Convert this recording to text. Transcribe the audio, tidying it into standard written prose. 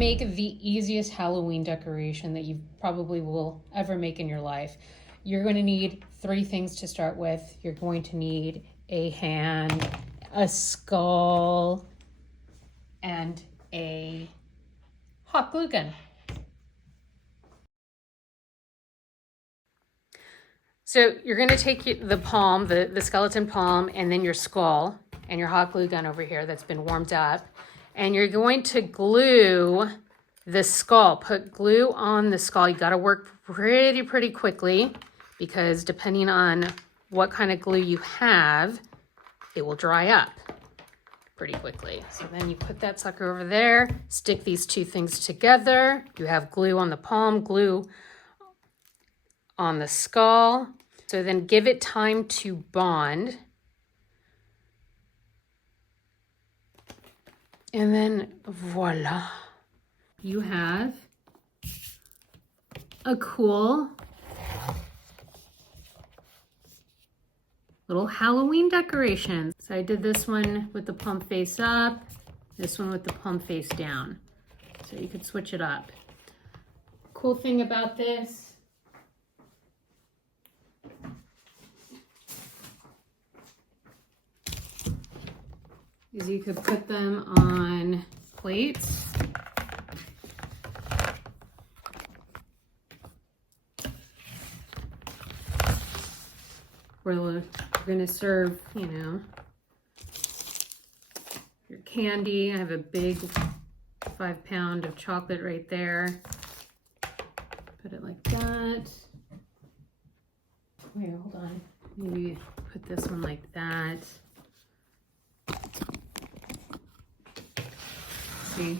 make the easiest Halloween decoration that you probably will ever make in your life. You're going to need 3 things to start with. You're going to need a hand, a skull, and a hot glue gun. So you're going to take the palm, the skeleton palm, and then your skull and your hot glue gun over here that's been warmed up. And you're going to glue the skull. Put glue on the skull. You got to work pretty quickly because depending on what kind of glue you have, it will dry up pretty quickly. So then you put that sucker over there, stick these 2 things together. You have glue on the palm, glue on the skull. So then give it time to bond. And then voila, you have a cool little Halloween decoration. So I did this one with the palm face up, this one with the palm face down. So you could switch it up. Cool thing about this is you could put them on plates. Where we're gonna serve, you know, your candy. I have a big 5-pound of chocolate right there. Put it like that. Wait, hold on. Maybe put this one like that. See,